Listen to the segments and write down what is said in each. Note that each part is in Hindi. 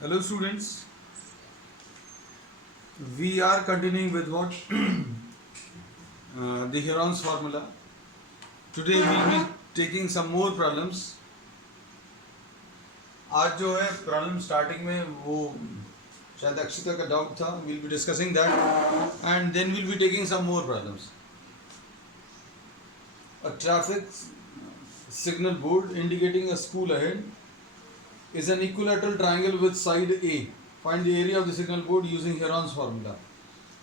Hello students, we are continuing with what the Heron's formula. Today we will be taking some more problems. आज जो है प्रॉब्लम स्टार्टिंग में वो शायद अक्षिता का डाउट था. We'll be discussing that and then we'll be taking some more problems. A traffic signal board indicating a school ahead is an equilateral triangle with side A. Find the area of the signal board using Heron's formula.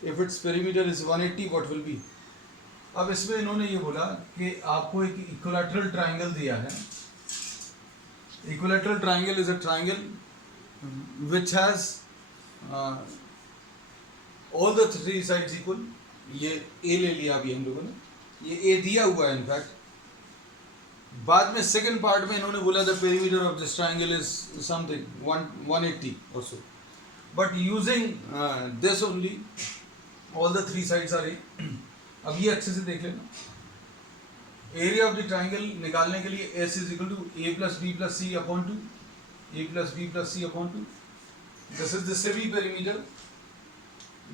If its perimeter is 180, what will be? अब इसमें इन्होंने ये बोला कि आपको एक इक्विलैटरल ट्रायंगल दिया है. Equilateral triangle is a triangle which has all the three sides equal. ये ए ले लिया अभी हम लोगों ने, ये ए दिया हुआ है इनफैक्ट. बाद में सेकंड पार्ट में इन्होंने बोला the perimeter of this triangle is something 180 और so. But using this only all the three sides are a. अब ये अच्छे से देख लेना. एरिया ऑफ द ट्राइंगल निकालने के लिए S is equal to A plus B plus C upon two, A plus B plus C upon two. This is the semi perimeter.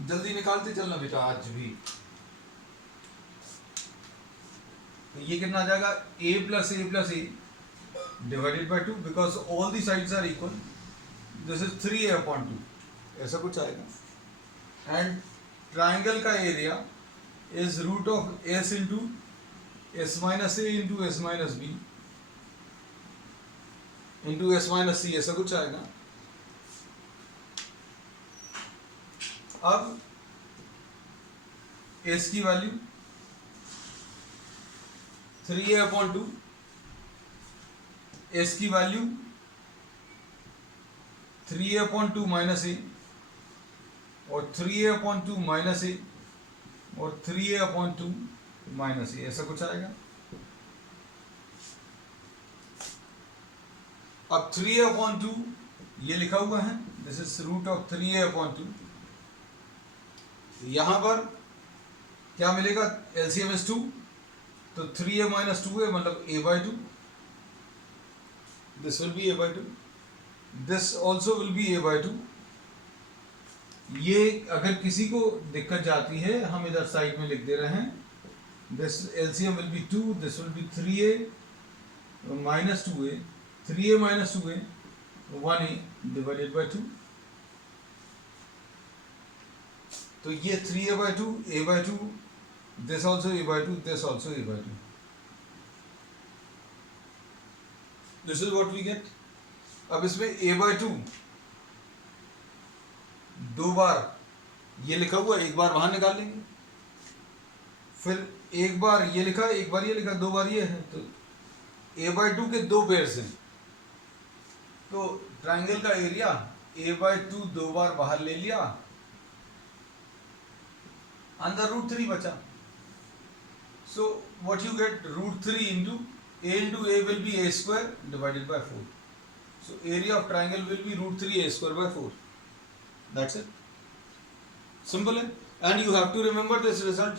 जल्दी निकालते चलना बेटा आज भी. तो ये कितना आ जाएगा, a plus a divided by two because all the sides are equal. This is 3a upon two, ऐसा कुछ आएगा. एंड ट्राइंगल का area is root of s into s minus a into s minus b into s minus c, ऐसा कुछ आएगा. अब s की value 3a upon two, s की value 3a upon two minus a और 3a upon two minus a और 3a अपॉन टू माइनस ए, ऐसा कुछ आएगा. अब 3a अपॉन टू ये लिखा हुआ है, this is root of 3a upon two. यहां पर क्या मिलेगा, एलसीएम इज 2, तो 3a माइनस 2a मतलब a by two. This will be a by two, this also will be a by to. ये अगर किसी को दिक्कत जाती है हम इधर साइड में लिख दे रहे हैं. This LCM will be 2, this will be 3a minus 2a, 3a minus 2a 1a divided by 2. तो ये 3a by two, a by two, this also a by two, this also a by two. This is what we get. अब इसमें a बाई टू दो बार ये लिखा हुआ, एक बार वहां निकाल लेंगे. फिर एक बार ये लिखा, एक बार ये लिखा, दो बार ये है, तो a बाई टू के दो पेयर्स हैं. तो ट्राइंगल का एरिया a बाई टू दो बार बाहर ले लिया, अंदर रूट 3 बचा. So what you get, root 3 into a will be a square divided by 4. So area of triangle will be root 3 a square by 4. That's it. Simple. And you have to remember this result.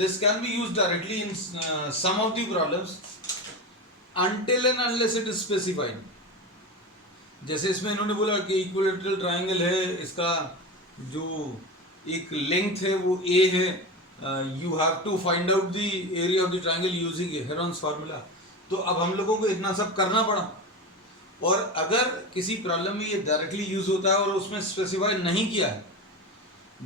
This can be used directly in some of the problems until and unless it is specified. जैसे इसमें इन्होंने बोला कि इक्विलैटरल ट्रायंगल है, इसका जो एक लेंथ है वो a है. You have to find out the area of the triangle using Heron's formula. तो अब हम लोगों को इतना सब करना पड़ा. और अगर किसी प्रॉब्लम में ये डायरेक्टली यूज होता है और उसमें स्पेसिफाई नहीं किया है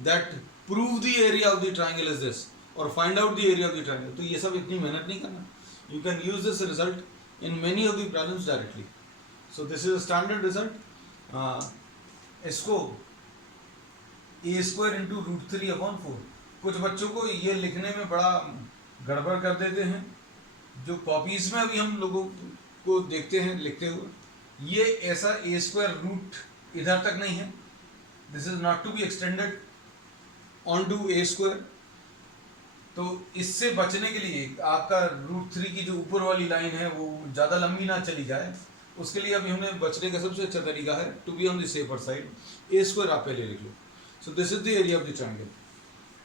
that prove the area of the triangle is this और find out the area of the triangle, तो ये सब इतनी मेहनत नहीं करना. You can use this result in many of the problems directly. So this is a standard result. इसको a square into root 3 upon 4. कुछ बच्चों को ये लिखने में बड़ा गड़बड़ कर देते हैं, जो कॉपीज में अभी हम लोगों को देखते हैं लिखते हुए. ये ऐसा ए स्क्वायर रूट इधर तक नहीं है. This is not to be extended on to A square. तो इससे बचने के लिए आपका रूट 3 की जो ऊपर वाली लाइन है वो ज़्यादा लंबी ना चली जाए, उसके लिए अभी हमें बचने का सबसे अच्छा तरीका है to be on the safer side, a square आप पहले लिख लो. So this is the area of the triangle.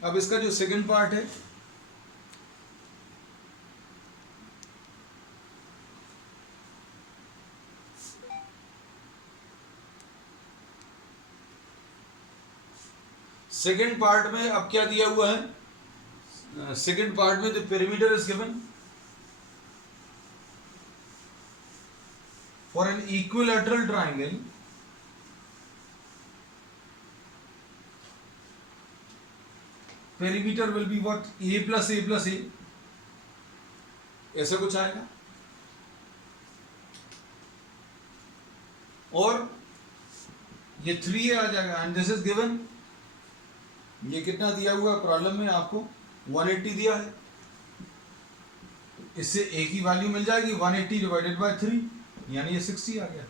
अब इसका जो सेकेंड पार्ट है, सेकेंड पार्ट में अब क्या दिया हुआ है, सेकेंड पार्ट में the perimeter is given for an equilateral triangle perimeter will be what, a plus a plus a, ऐसा कुछ आएगा। और ये 3a आ जाएगा एंड दिस इज गिवन, ये कितना दिया हुआ प्रॉब्लम में आपको 180 दिया है, इससे a की वैल्यू मिल जाएगी 180 डिवाइडेड बाय 3, यानी ये 60 आ गया।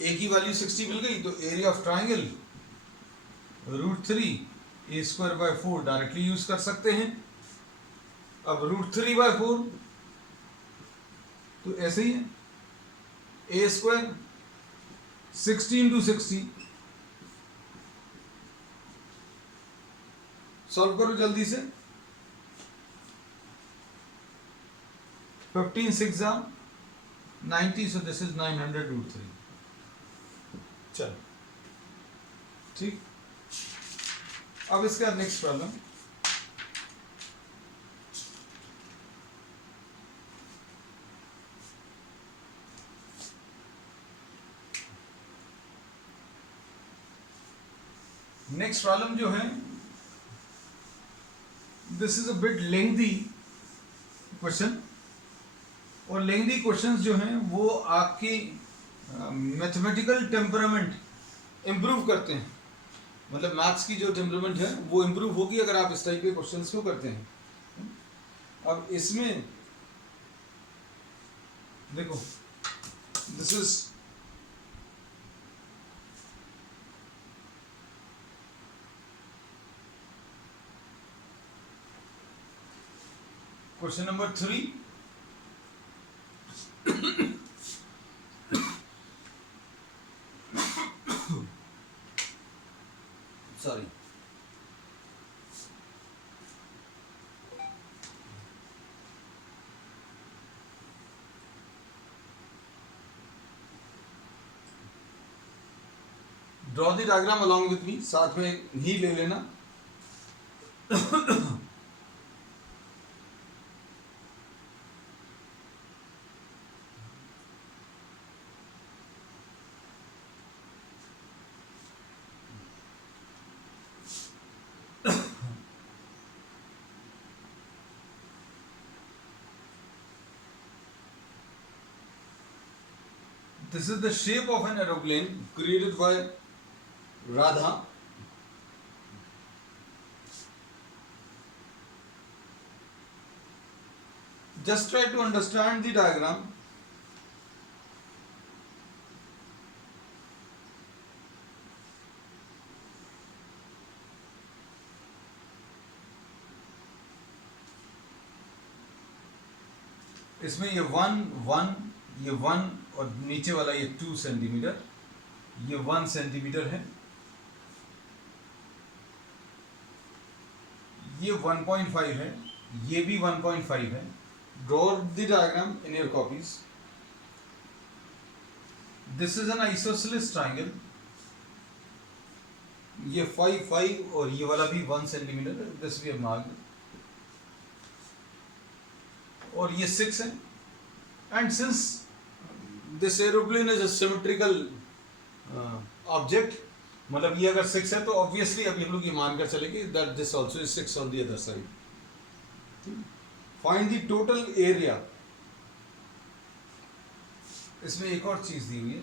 a की वैल्यू 60 मिल गई तो area of triangle √3 a²/4 directly use कर सकते हैं। अब √3/4 तो ऐसे ही है, a² 60 × 60, सॉल्व करो जल्दी से, 15 6 90, सो दिस इज 900 √3। चलो ठीक, अब इसका नेक्स्ट प्रॉब्लम, नेक्स्ट प्रॉब्लम जो है this is a bit lengthy question, और लेंथी क्वेश्चंस जो हैं वो आपकी मैथमेटिकल टेम्परामेंट इम्प्रूव करते हैं, मतलब मैथ्स की जो टेम्परामेंट है वो इम्प्रूव होगी अगर आप इस टाइप के क्वेश्चंस को करते हैं। अब इसमें देखो, this is question number 3, sorry, draw the diagram along with me, साथ में ही ले लेना। This is the shape of an aeroplane created by Radha. Just try to understand the diagram. इसमें ये 1 ये 1 और नीचे वाला ये 2 सेंटीमीटर, ये 1 सेंटीमीटर है, ये 1.5 है, ये भी 1.5 है। Draw the diagram in your copies. This is an isosceles triangle, ये 5 और ये वाला भी 1 सेंटीमीटर है, दिस वी हैव मार्क्ड, और ये 6 है। And since this aeroplane is a symmetrical object, मतलब ये अगर 6 है तो ऑब्वियसली अभी हम लोग ये मानकर चलेंगे that this also is 6 on the other side. Find the total area. इसमें एक और चीज दी हुई है,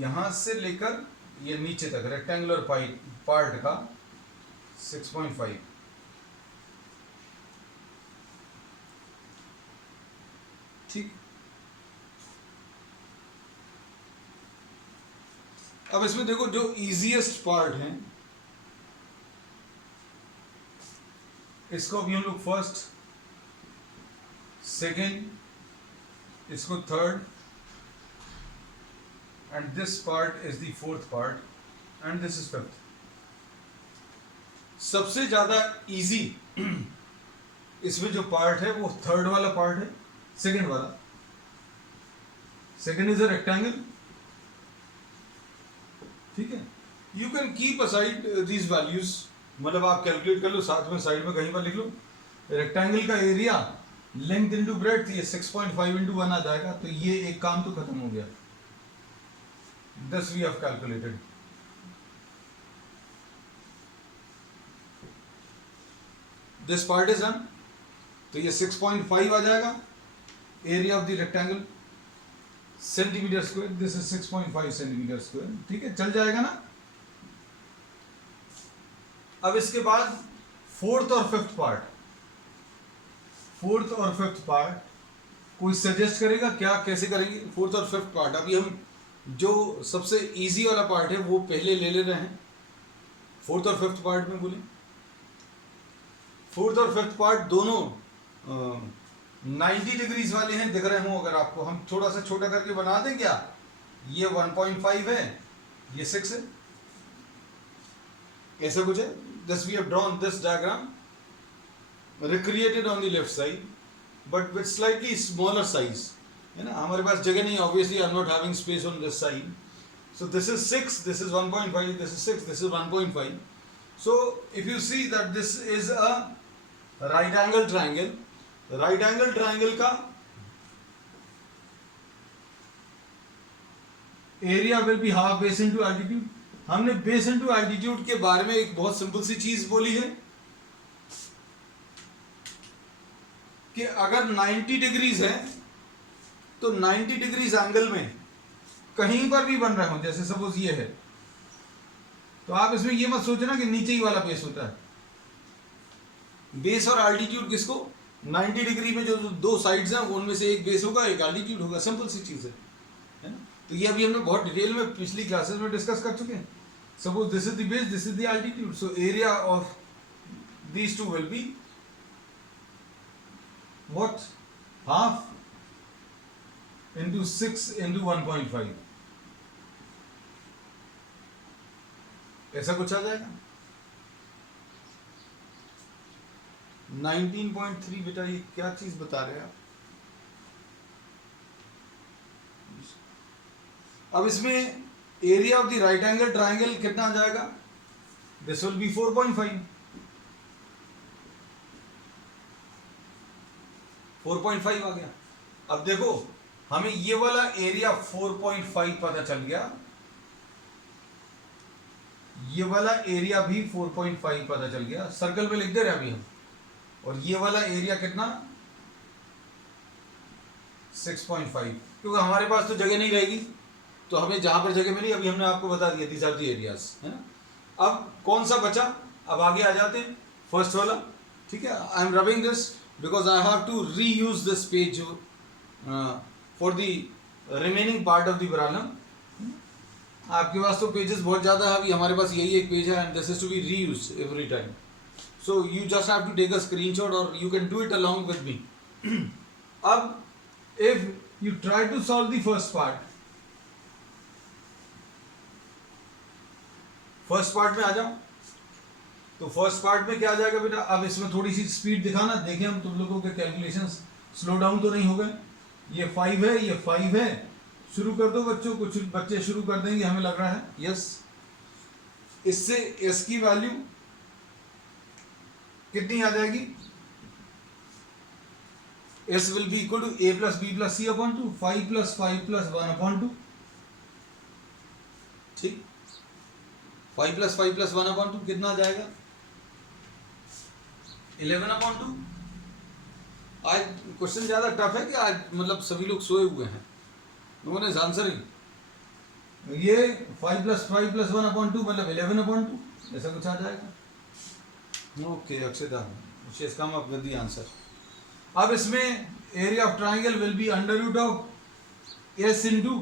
यहां से लेकर ये नीचे तक रेक्टेंगुलर पार्ट का 6.5, ठीक। अब इसमें देखो जो इजीएस्ट पार्ट है इसको अभी हम लोग फर्स्ट, सेकेंड, इसको third, and this part is the fourth part and this is fifth. सबसे ज्यादा इजी इसमें जो पार्ट है वो थर्ड वाला पार्ट है, सेकेंड वाला। सेकेंड इज अ रेक्टेंगल, ठीक है, you can keep aside these values, मतलब आप कैलकुलेट कर लो, साथ में साइड में कहीं पर लिख लो। रेक्टेंगल का एरिया लेंथ इंटू ब्रेड्थ, ये 6.5 इंटू 1 आ जाएगा, तो ये एक काम तो खत्म हो गया। This we have calculated. This part is done, तो ये 6.5 आ जाएगा area of the rectangle centimeter square, this is 6.5 centimeter square, ठीक है, चल जाएगा ना। अब इसके बाद फोर्थ और फिफ्थ पार्ट, फोर्थ और फिफ्थ पार्ट कोई सजेस्ट करेगा क्या, कैसे करेंगे फोर्थ और फिफ्थ पार्ट? अभी हम जो सबसे इजी वाला पार्ट है वो पहले ले रहे हैं, फोर्थ और फिफ्थ पार्ट में बोले। फोर्थ और फिफ्थ पार्ट दोनों 90 डिग्रीज वाले हैं, दिख रहे हो अगर आपको, हम थोड़ा सा छोटा करके बना दें क्या, ये 1.5 है, ये 6 है, ऐसा कुछ है। This we have drawn this diagram recreated on the left side but with slightly smaller size, है ना, हमारे पास जगह नहीं, obviously I'm not having space on this side, so this is 6, this is 1.5, this is 6, this is 1.5. so if you see that this is a right angle triangle, right angle triangle का area will be half base into altitude। हमने base into altitude के बारे में एक बहुत सिंपल सी चीज बोली है कि अगर 90 डिग्रीज है तो 90 डिग्रीज एंगल में कहीं पर भी बन रहे हो, जैसे सपोज ये है, तो आप इसमें ये मत सोचना कि नीचे ही वाला बेस होता है। बेस और अल्टीट्यूड किसको, 90 डिग्री में जो दो साइड्स हैं उनमें से एक बेस होगा, एक अल्टीट्यूड होगा, सिंपल सी चीज है ना। तो ये अभी हमने बहुत डिटेल में पिछली क्लासेस में डिस्कस कर चुके हैं। Suppose this is the base, this is the altitude, so area of these two will be what, half into 6 into 1.5, ऐसा कुछ आ जाएगा। 19.3 बेटा, ये क्या चीज बता रहे हैं आप? अब इसमें area of the right angle triangle कितना आ जाएगा, दिस विल बी 4.5, 4.5 आ गया। अब देखो हमें ये वाला एरिया 4.5 पता चल गया, ये वाला एरिया भी 4.5 पता चल गया, सर्कल में लिख दे रहे अभी हम, और ये वाला एरिया कितना 6.5, क्योंकि हमारे पास तो जगह नहीं रहेगी, तो हमें जहां पर जगह मिली अभी हमने आपको बता दिया, दीज आर द एरियाज, है ना। अब कौन सा बचा, अब आगे आ जाते हैं, फर्स्ट वाला, ठीक है। आई am rubbing this because I have to reuse this page for the remaining part of the problem। आपके पास तो पेजेस बहुत ज़्यादा है, अभी हमारे पास यही एक पेज है, and this is to be reused every time, so you just have to take a screenshot or you can do it along with me। अब if you try to solve the first part, first part में आ जाओ, तो फर्स्ट पार्ट में क्या आ जाएगा बेटा, अब इसमें थोड़ी सी स्पीड दिखाना, देखें हम तुम लोगों के कैलकुलेशंस स्लो डाउन तो नहीं हो गए। ये 5 है, ये 5 है, शुरू कर दो बच्चों, कुछ बच्चे शुरू कर देंगे हमें लग रहा है, यस। इससे एस की वैल्यू कितनी आ जाएगी, S will be equal to A plus B plus C upon 2, 5 plus 5 plus 1 upon 2, ठीक। 5 प्लस 5 प्लस 1 अपॉन 2 कितना आ जाएगा, 11 अपॉन 2। आज क्वेश्चन ज्यादा टफ है कि आज मतलब सभी लोग सोए हुए हैं, लोगों ने आंसर ही, ये 5 प्लस 5 प्लस 1 अपॉन 2 मतलब 11 अपॉन 2, ऐसा कुछ आ जाएगा। ओके अक्षता, इसका हम अब दी आंसर। अब इसमें area of triangle will be under root of S into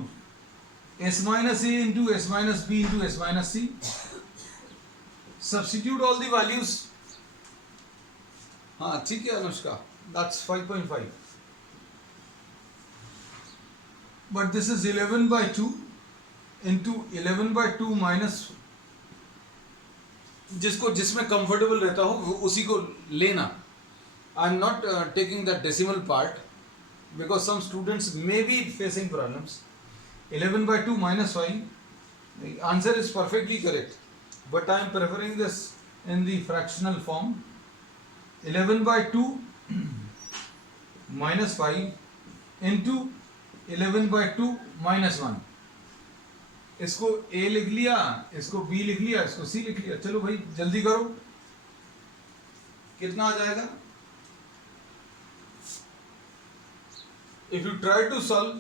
S minus A into S minus B into S minus C. Substitute all the values, हाँ ठीक है Anushka, that's 5.5, but this is 11/2 into 11/2 minus, जिसको जिसमें कंफर्टेबल रहता हो वो उसी को लेना। I am not taking the decimal part because some students may be facing problems. 11/2 minus 5 The answer is perfectly correct, but I am preferring this in the fractional form. 11 by 2 minus 5 into 11 by 2 minus 1. इसको A लिख लिया, इसको B लिख लिया, इसको C लिख लिया. चलो भाई जल्दी करो, कितना आ जाएगा? If you try to solve,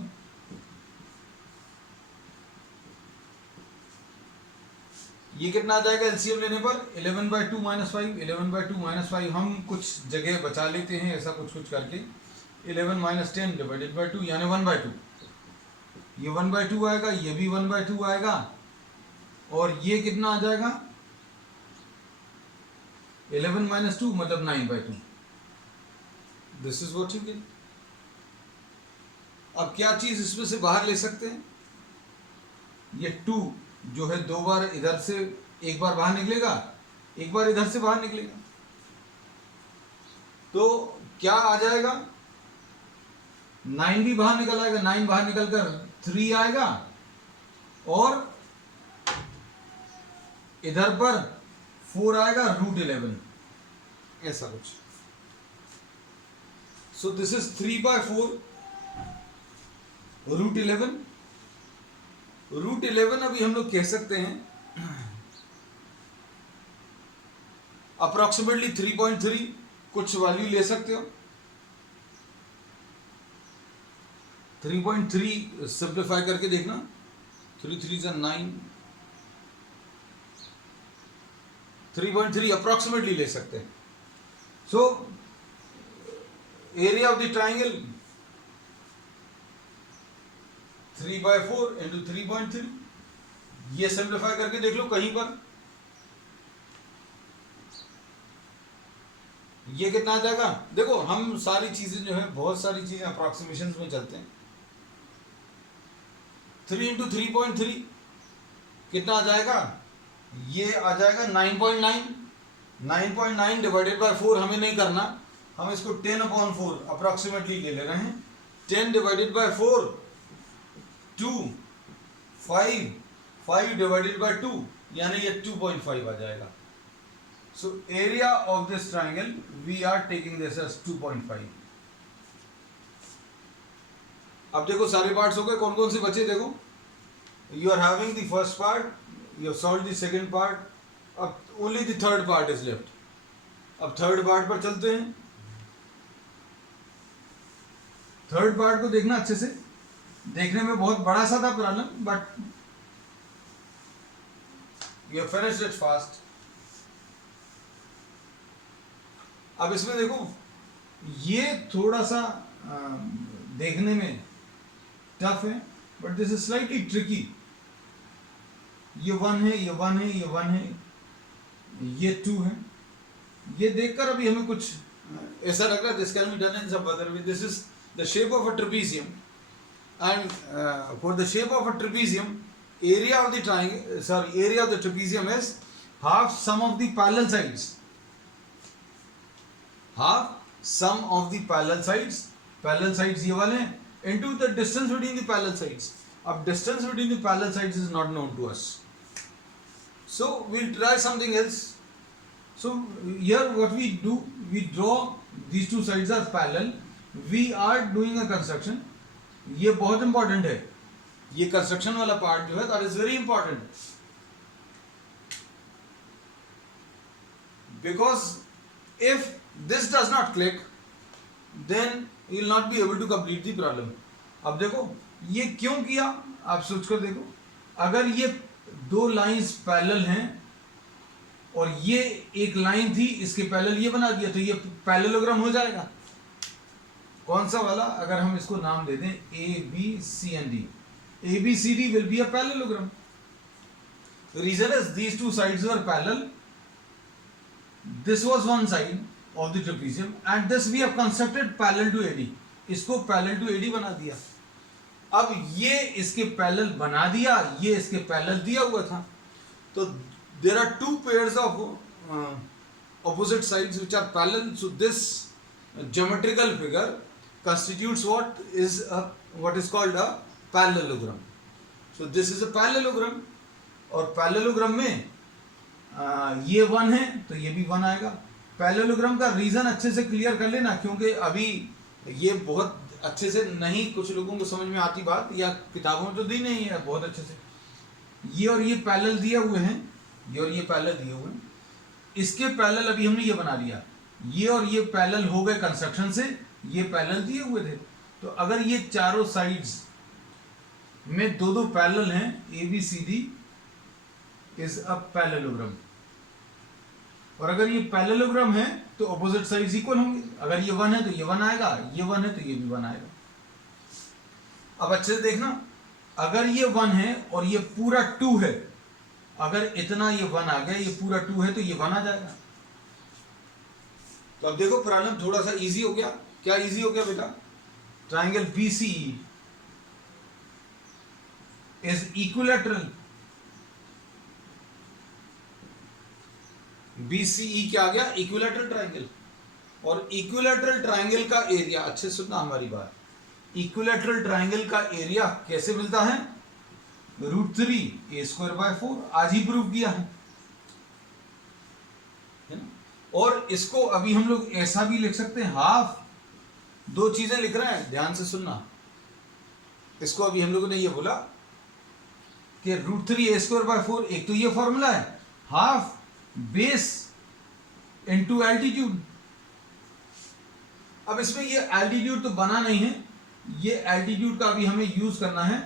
ये कितना आ जाएगा एलसीएम लेने पर? 11 by 2 minus 5. 11 by 2 minus 5 हम कुछ जगह बचा लेते हैं ऐसा कुछ कुछ करके. 11 minus 10 divided by 2 यानी 1 by 2. ये 1 by 2 आएगा, ये भी 1 by 2 आएगा, और ये कितना आ जाएगा? 11 minus 2 मतलब 9 by 2. This is what you get. अब क्या चीज इसमें से बाहर ले सकते हैं? ये 2 जो है 2 बार इधर से एक बार बाहर निकलेगा, एक बार इधर से बाहर निकलेगा, तो क्या आ जाएगा? 9 भी बाहर निकल आएगा, 9 बाहर निकलकर 3 आएगा, और इधर पर 4 आएगा, √11 ऐसा कुछ. सो दिस इज 3 by 4 √11. √11 अभी हम लोग कह सकते हैं अप्रोक्सीमेटली 3.3 कुछ वैल्यू ले सकते हो. 3.3 सिंप्लीफाई करके देखना. 3 3 is 9. 3.3 अप्रोक्सीमेटली ले सकते हैं. सो area of the triangle 3 by 4 into 3.3. ये सिंप्लीफाई करके देख लो कहीं पर, ये कितना आ जाएगा? देखो हम सारी चीजें जो है, बहुत सारी चीजें अप्रोक्सीमेशन में चलते हैं. 3 into 3.3 कितना आ जाएगा? ये आ जाएगा 9.9. 9.9 डिवाइडेड बाय 4 हमें नहीं करना, हम इसको 10/4 अप्रोक्सीमेटली ले रहे हैं. 10 डिवाइडेड बाय 4 2, 5, 5 डिवाइडेड बाय 2 यानी ये 2.5 आ जाएगा. So area of this triangle we are taking this as 2.5. अब देखो सारे पार्ट्स हो गए, कौन कौन से बचे देखो. You are having the first part, you have solved the second part, अब only the third part is left. अब थर्ड पार्ट पर चलते हैं. थर्ड पार्ट को देखना अच्छे से, देखने में बहुत बड़ा सा था problem, but you have finished it fast. अब इसमें देखो ये थोड़ा सा देखने में टफ है, but this is slightly tricky. ये 1 है, ये 1 है, ये 1 है, ये 2 है. ये देखकर अभी हमें कुछ ऐसा लग रहा है this can be done in some other way. This is the shape of a trapezium, and for the shape of a trapezium, area of the triangle, area of the trapezium is half sum of the parallel sides. Half sum of the parallel sides. Parallel sides ये वाले हैं, into the distance between the parallel sides. अब distance between the parallel sides is not known to us, so we'll try something else. So here what we do, we draw these two sides as parallel. We are doing a construction. ये बहुत इंपॉर्टेंट है, ये कंस्ट्रक्शन वाला पार्ट जो है that is very important, because if this does not click then you will not be able to complete the problem. अब देखो ये क्यों किया, आप सोच कर देखो. अगर ये 2 लाइंस पैरेलल हैं और ये एक लाइन थी इसके पैरेलल ये बना दिया, तो ये पैरेललोग्राम हो जाएगा. कौन सा वाला? अगर हम इसको नाम दे दें A B C and D. A B C D will be a parallelogram. The reason is these two sides were parallel. This was one side of the trapezium and this we have constructed parallel to AD. इसको parallel to AD बना दिया. अब ये इसके parallel बना दिया, ये इसके parallel दिया हुआ था, तो there are 2 pairs of opposite sides which are parallel. So this geometrical figure constitutes what is called a parallelogram. So this is a parallelogram. और पैरेललोग्राम में ये 1 है तो ये भी 1 आएगा। पैरेललोग्राम का रीजन अच्छे से क्लियर कर लेना, क्योंकि अभी ये बहुत अच्छे से नहीं कुछ लोगों को समझ में आती बात, या किताबों में तो दी नहीं है बहुत अच्छे से। ये और ये पैरेलल दिए हुए हैं, ये और ये पैरेलल दिए हुए हैं, इसके पैरेलल अभी हमने ये बना लिया, ये और ये पैरेलल हो गए कंस्ट्रक्शन से, ये पैरेलल दिए हुए थे। तो अगर ये चारों साइड्स में दो दो पैरेलल हैं, A B C D is a parallelogram, और अगर ये पैरेललोग्राम है तो ऑपोजिट साइड्स इक्वल होंगे। अगर ये 1 है तो ये 1 आएगा, ये 1 है तो ये भी 1 आएगा। अब अच्छे से देखना, अगर ये 1 है और ये पूरा 2 है, अगर इतना ये 1 आ गया, ये पूरा 2 है तो ये 1 आ जाएगा। तो अब देखो प्रॉब्लम थोड़ा सा इजी हो गया। क्या इजी हो गया बेटा? Triangle BCE is equilateral. BCE क्या आ गया? Equilateral triangle. और इक्विलैटरल ट्राइंगल का एरिया, अच्छे सुनना हमारी बात, इक्विलैटरल ट्राइंगल का एरिया कैसे मिलता है? √3a²/4। आज ही प्रूव किया है ना? और इसको अभी हम लोग ऐसा भी लिख सकते हैं, हाफ, दो चीजें लिख रहे हैं, ध्यान से सुनना। इसको अभी हम लोगों ने ये बोला कि √3a²/4, एक तो ये फॉर्मूला है, हाफ बेस इनटू एल्टीट्यूड। अब इसमें ये एल्टीट्यूड तो बना नहीं है, ये एल्टीट्यूड का अभी हमें यूज करना है,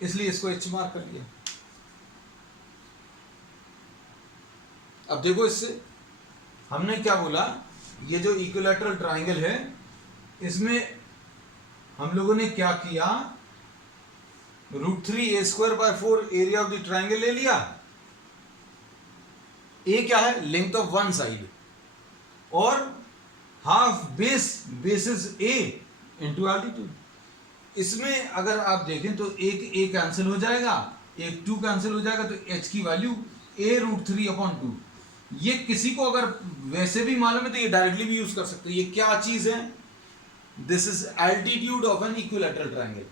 इसलिए इसको H मार्क कर लिया। अब देखो, इससे हमने क्या बोला, ये जो इक्विलैटरल ट्राइंगल है इसमें हम लोगों ने क्या किया, √3a²/4 area of the triangle ले लिया। ए क्या है? लेंथ ऑफ वन साइड, और half base is a into altitude. इसमें अगर आप देखें तो एक ए कैंसिल हो जाएगा, एक 2 कैंसिल हो जाएगा, तो H की वैल्यू a√3/2। ये किसी को अगर वैसे भी मालूम है तो ये डायरेक्टली भी यूज कर सकते हैं। ये क्या चीज है? This is altitude of an equilateral triangle.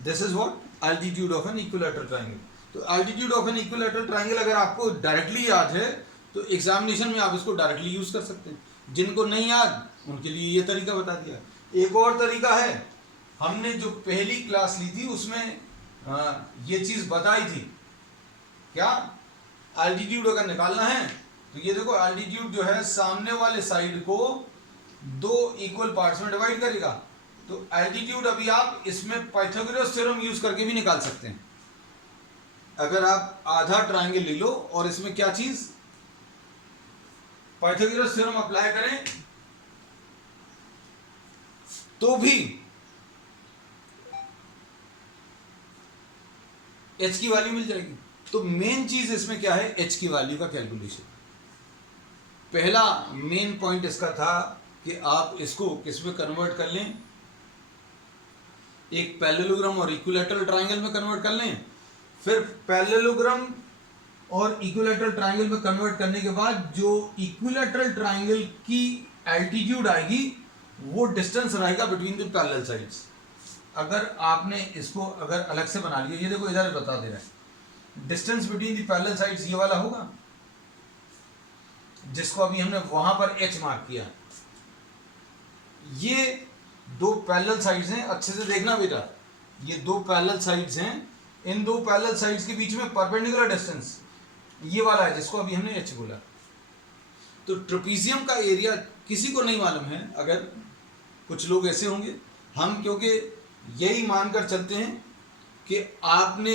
This is what? Altitude of an equilateral triangle. तो altitude of an equilateral triangle अगर आपको डायरेक्टली याद है तो एग्जामिनेशन में आप इसको डायरेक्टली यूज कर सकते हैं। जिनको नहीं याद उनके लिए ये तरीका बता दिया। एक और तरीका है, हमने जो पहली क्लास ली थी उसमें ये चीज बताई थी, क्या? एल्टीट्यूड अगर निकालना है तो ये देखो, एल्टीट्यूड जो है सामने वाले साइड को 2 इक्वल पार्ट्स में डिवाइड करेगा। तो एल्टीट्यूड अभी आप इसमें पाइथागोरस थ्योरम यूज करके भी निकाल सकते हैं। अगर आप आधा ट्राइंगल ले लो और इसमें क्या चीज, पाइथागोरस थ्योरम अप्लाई करें तो भी H की वैल्यू मिल जाएगी। तो मेन चीज इसमें क्या है? H की वैल्यू का कैलकुलेशन। पहला मेन पॉइंट इसका था कि आप इसको किस में कन्वर्ट कर लें, एक पैरेललोग्राम और इक्विलैटरल ट्राइंगल में कन्वर्ट कर लें। फिर पैरेललोग्राम और इक्विलैटरल ट्राइंगल में कन्वर्ट करने के बाद जो इक्विलैटरल ट्राइंगल की एल्टीट्यूड आएगी वो डिस्टेंस रहेगा बिटवीन द पैरेलल साइड्स। अगर आपने इसको अगर अलग से बना लिया, ये देखो इधर बता दे रहा है, distance between the parallel sides ये वाला होगा, जिसको अभी हमने वहां पर H मार्क किया। ये 2 पैरेलल साइड्स हैं, अच्छे से देखना बेटा, ये 2 पैरेलल साइड्स हैं। इन 2 पैरेलल साइड्स के बीच में परपेंडिकुलर डिस्टेंस ये वाला है, जिसको अभी हमने H बोला। तो ट्रेपीजियम का एरिया किसी को नहीं मालूम है, अगर कुछ लोग ऐसे होंगे, हम क्योंकि यही मानकर चलते हैं कि आपने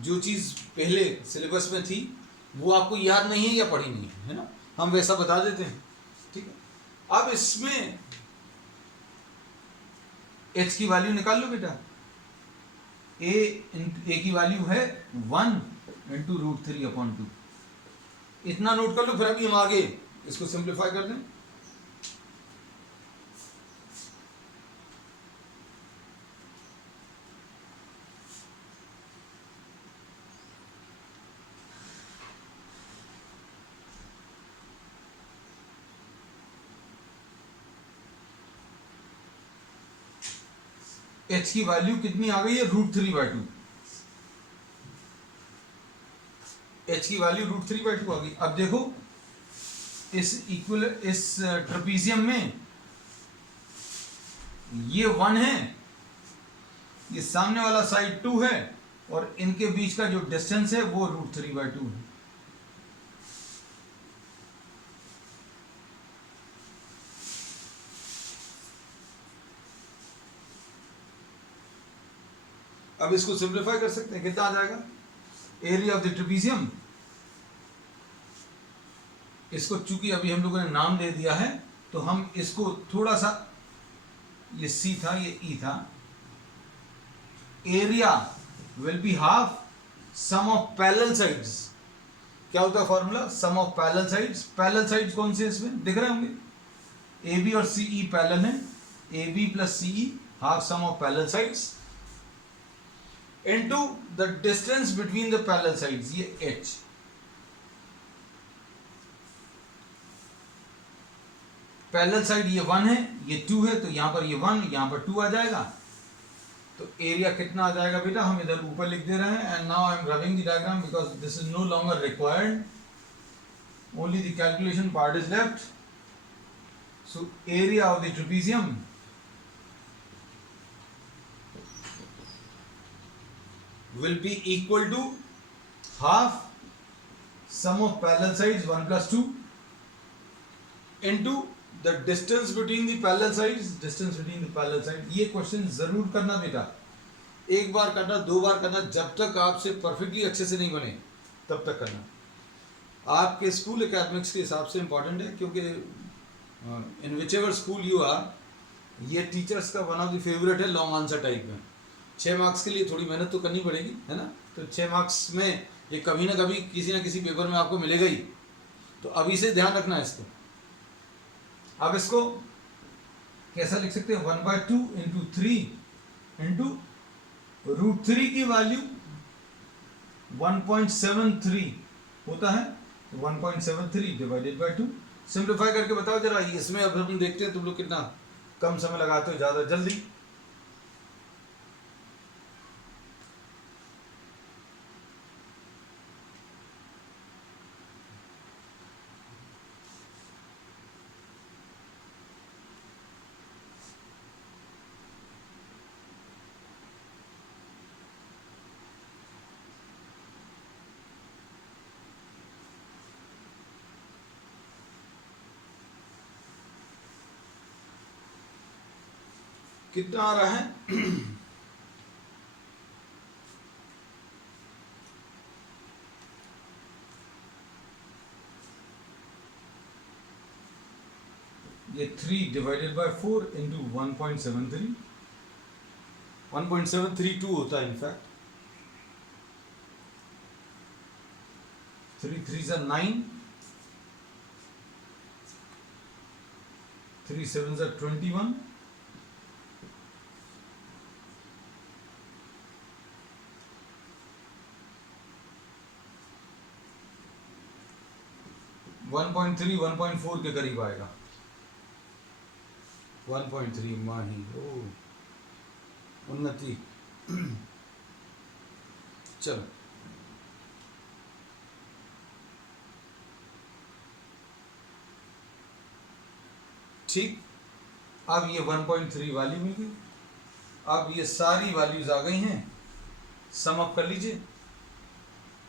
जो चीज़ पहले सिलेबस में थी वो आपको याद नहीं है या पढ़ी नहीं है ना, हम वैसा बता देते हैं। ठीक है, अब इसमें H की वैल्यू निकाल लो बेटा। A की वैल्यू है 1 × √3/2। इतना नोट कर लो, फिर अभी हम आगे इसको सिंप्लीफाई कर दें। एच की वैल्यू कितनी आ गई है, √3/2। एच की वैल्यू √3/2 आ गई। अब देखो इस ट्रेपीजियम में ये 1 है, ये सामने वाला साइड 2 है, और इनके बीच का जो डिस्टेंस है वो √3/2 है। अब इसको सिंप्लीफाई कर सकते हैं, कितना आ जाएगा, एरिया ऑफ द ट्रेपीजियम, इसको चूंकि अभी हम लोगों ने नाम दे दिया है तो हम इसको थोड़ा सा, ये सी था ये ई था, area will be half sum of parallel sides. क्या होता है formula, sum of parallel sides. Parallel sides कौन से इसमें दिख रहे होंगे, ए बी और सी ई पैरेलल है, A B plus C E half sum of parallel sides into the distance between the parallel sides, ये h। पैरेलल साइड ये 1 है, ये 2 है, तो यहां पर ये 1, यहां पर 2 आ जाएगा। तो एरिया कितना आ जाएगा बेटा, हम इधर ऊपर लिख दे रहे हैं। And now I am rubbing the diagram because this is no longer required, only the calculation part is left. So area of the trapezium will be equal to half sum of parallel sides 1 plus 2 into the distance between the parallel sides, distance between the parallel sides। ये क्वेश्चन जरूर करना बेटा, एक बार करना, 2 बार करना, जब तक आपसे परफेक्टली अच्छे से नहीं बने तब तक करना। आपके स्कूल एकेडमिक्स के हिसाब से इंपॉर्टेंट है, क्योंकि in whichever school you are, ये टीचर्स का वन ऑफ द फेवरेट है लॉन्ग आंसर टाइप में। 6 मार्क्स के लिए थोड़ी मेहनत तो करनी पड़ेगी, है ना। तो 6 मार्क्स में ये कभी ना कभी किसी ना किसी पेपर में आपको मिलेगा ही, तो अभी से ध्यान रखना है इसको। अब इसको कैसा लिख सकते हैं, 1/2 इंटू 3 इंटू √3 की वैल्यू 1.73 होता है, 1.73 डिवाइडेड बाय 2। सिंप्लीफाई करके बताओ जरा, इसमें अब हम देखते हैं तुम लोग कितना कम समय लगाते हो, ज़्यादा जल्दी। कितना आ रहा है, ये 3 डिवाइडेड बाय 4 इंटू 1.73, 1.732 होता है in fact. 3 3s are 9, 3 7s are 21, 1.3 1.4 के करीब आएगा, 1.3 माही ओ उन्नति। चलो ठीक, अब ये 1.3 वैल्यू मिल गई। अब ये सारी वैल्यूज आ गई हैं, सम अप कर लीजिए।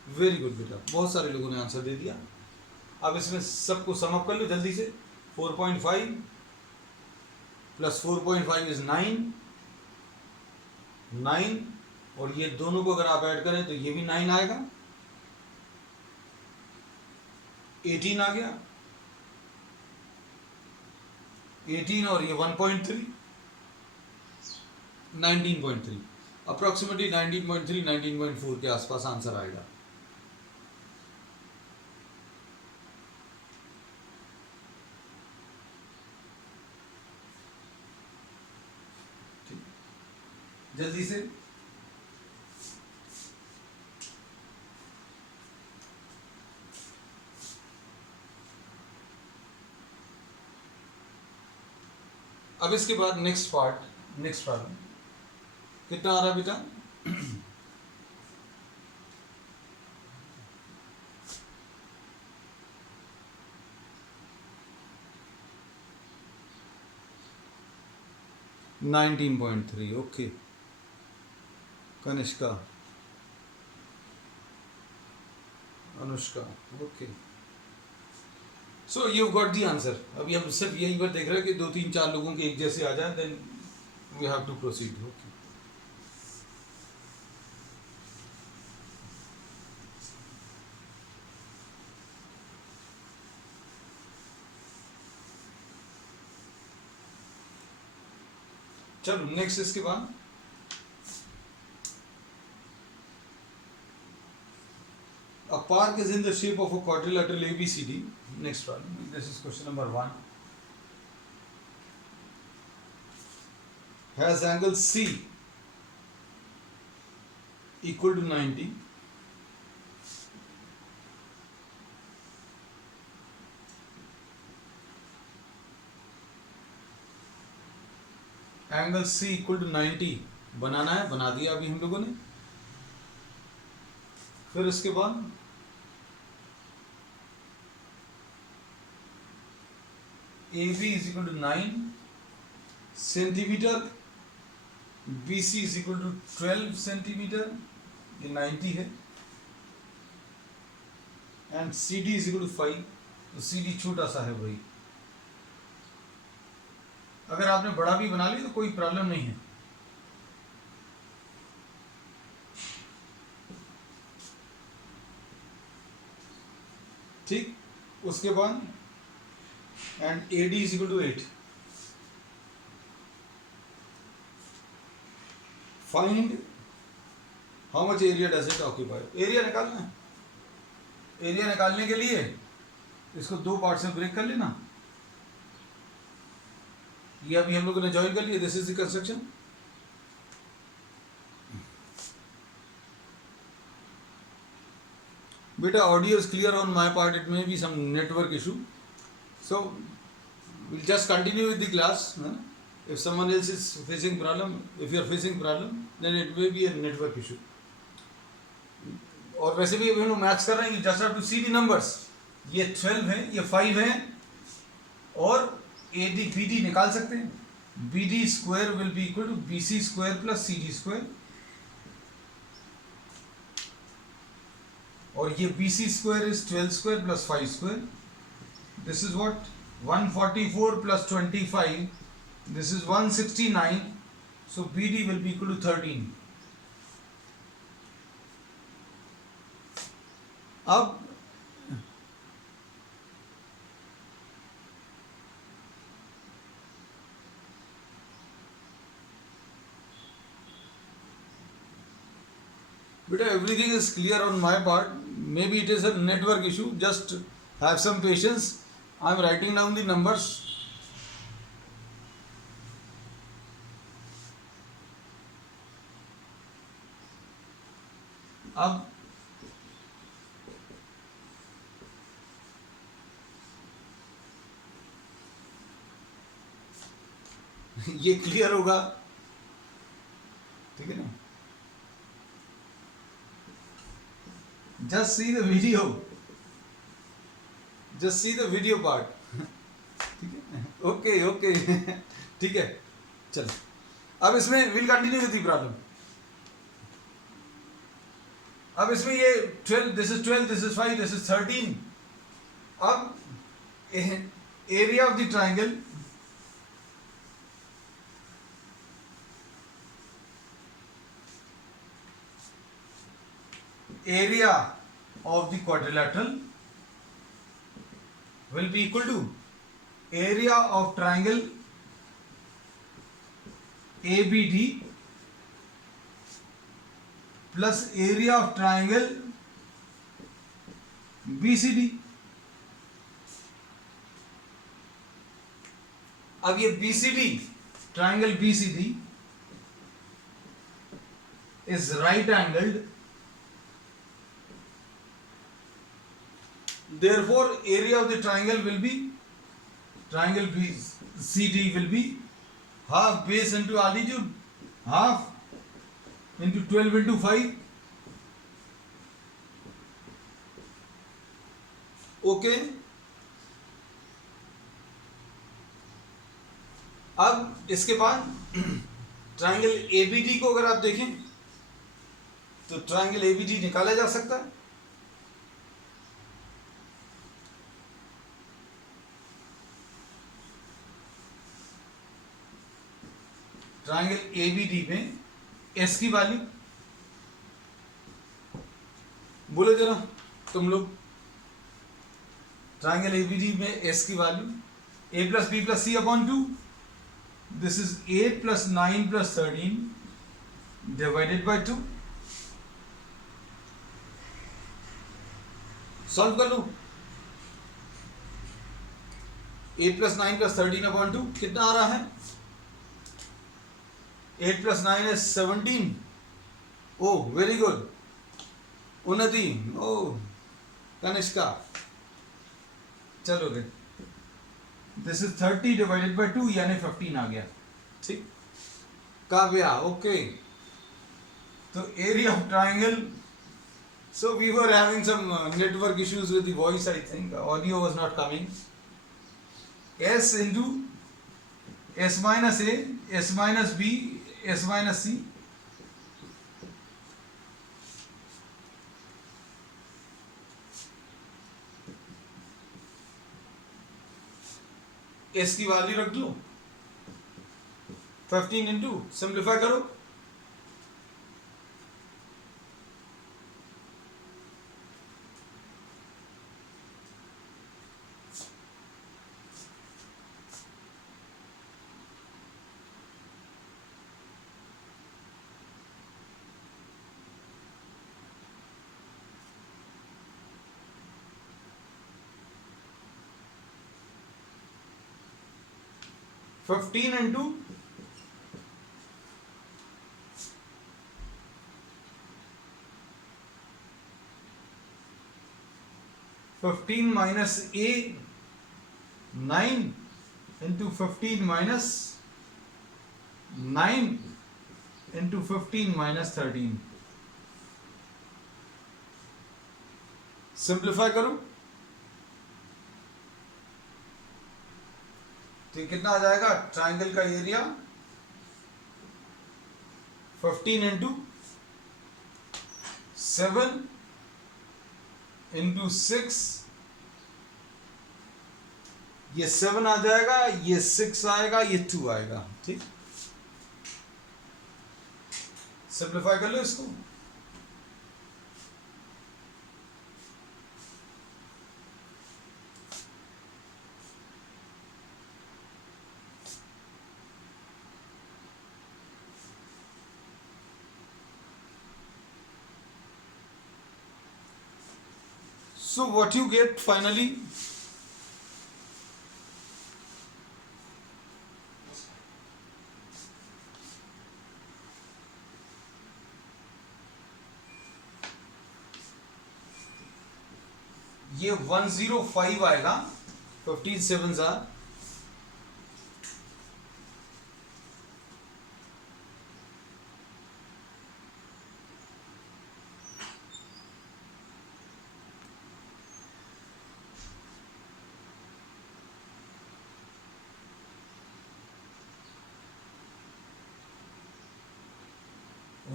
वेरी गुड बेटा, बहुत सारे लोगों ने आंसर दे दिया। अब इसमें सबको सम अप कर लो जल्दी से। 4.5 प्लस 4.5 इज 9, 9, और ये दोनों को अगर आप ऐड करें तो ये भी 9 आएगा, 18 आ गया, 18 और ये 1.3, 19.3, अप्रोक्सीमेटली 19.3 19.4 के आसपास आंसर आएगा। जल्दी से अब इसके बाद नेक्स्ट प्रॉब्लम। कितना आ रहा बेटा? $19.3. Okay Kanishka, Anushka, okay. So you got the answer. अभी हम सिर्फ यही पर देख रहे हैं कि 2 3 4 लोगों के एक जैसे आ जाए, then we have to proceed. Okay. चलो नेक्स्ट इसके बाद a park is in the shape of a quadrilateral ABCD. Next problem. This is question number 1. Has angle C equal to 90. Angle C equal to 90 बनाना है, बना दिया अभी हम लोगों ने. फिर उसके बाद AB is equal to 9 centimeter, BC is equal to 12 centimeter, ये 90 है, and CD is equal to 5. तो CD छोटा सा है भाई. अगर आपने बड़ा भी बना लिया तो कोई प्रॉब्लम नहीं है. ठीक. उसके बाद and AD is equal to 8. Find how much area does it occupy. Area निकालना है. एरिया निकालने के लिए इसको 2 पार्ट्स में ब्रेक कर लेना. ये अभी हम लोगों ने ज्वाइन कर लिया. This is the construction. बेटा audio is clear on my part, it may be some network issue, so we'll just continue with the class. If someone else is facing problem, if you are facing problem, then it may be a network issue. और वैसे भी अभी हम लोग मैथ्स कर रहे हैं. Just have to see the numbers. ये 12 है, ये 5 है, और AD BD निकाल सकते हैं. BD square will be equal to BC square plus CD square, और ये BC square is 12 square plus 5 square. This is what 144 plus 25, this is 169. So BD will be equal to 13. अब Beta, everything is clear on my part. Maybe it is a network issue. Just have some patience. I am writing down the numbers. अब ये क्लियर होगा. ठीक है ना. Just see the video. Just see the video part. ठीक है. Okay, okay. ठीक है. चलो. अब इसमें we'll continue with the problem. अब इसमें ये 12, this is 12, this is 5, this is 13. अब area of the triangle area of the quadrilateral will be equal to area of triangle ABD plus area of triangle BCD. अब ये BCD, triangle BCD is right angled. Therefore, area of the triangle will be, triangle BCD will be half base into altitude, half into 12 into 5. Okay अब इसके बाद ट्रायंगल एबीडी को अगर आप देखें तो ट्रायंगल एबीडी निकाला जा सकता है। ट्रायंगल एबीडी में एस की वैल्यू बोलो जरा तुम लोग। ट्रायंगल एबीडी में एस की value a plus B plus C upon 2, this is 8 plus 9 plus 13 divided by 2। Solve कर लो। 8 प्लस 9 प्लस 13 अपॉन 2 कितना आ रहा है? 8 plus 9 is 17। Oh, very good. उन्नति, oh, कनिष्का, चलो रे। This is 30 divided by 2 यानी 15 आ गया। ठीक, काव्या, ओके। तो area of triangle, so we were having some network issues with the voice, I think audio was not coming. S into S minus A, S minus B, S minus C, S की वैल्यू रख लो 15 इंटू, सिंप्लीफाई करो। फिफ्टीन इंटू 15 माइनस ए 9 into 15 minus 9 into 15 minus 13, simplify करो तो कितना आ जाएगा? ट्राइंगल का एरिया 15 इंटू 7 इंटू 6, ये 7 आ जाएगा, ये 6 आएगा, ये 2 आएगा। ठीक, सिंप्लीफाई कर लो इसको। So what you get finally, ये 105 आएगा, 15 sevens are,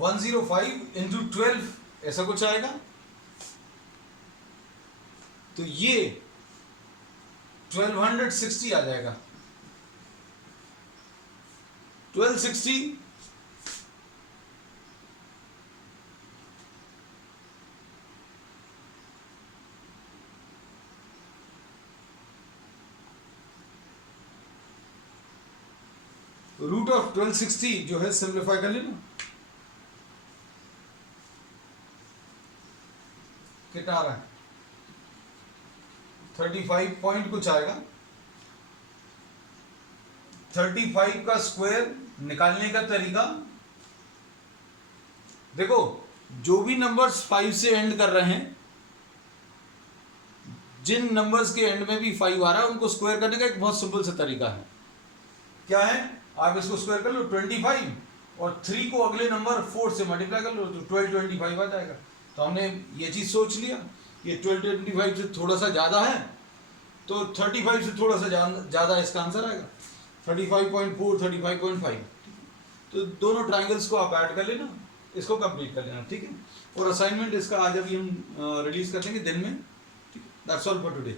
वन 105 इंटू 12 ऐसा कुछ आएगा। तो ये 1260 आ जाएगा। 1260 रूट ऑफ 1260 जो है सिंप्लीफाई कर लेना, कितना आ रहा है? 35 पॉइंट कुछ आएगा। 35 का स्क्वायर निकालने का तरीका देखो, जो भी नंबर्स 5 से एंड कर रहे हैं, जिन नंबर्स के एंड में भी 5 आ रहा है उनको स्क्वायर करने का एक बहुत सिंपल सा तरीका है। क्या है? आप इसको स्क्वायर कर लो 25 और 3 को अगले नंबर 4 से मल्टीप्लाई कर लो तो 1225 आ जाएगा। तो हमने ये चीज़ सोच लिया, ये 1225 से थोड़ा सा ज़्यादा है तो 35 से थोड़ा सा ज़्यादा इसका आंसर आएगा 35.4 35.5। तो दोनों ट्राइंगल्स को आप ऐड कर लेना, इसको कंप्लीट कर लेना, ठीक है। और असाइनमेंट इसका आज अभी हम रिलीज कर देंगे दिन में, ठीक है। That's all for today.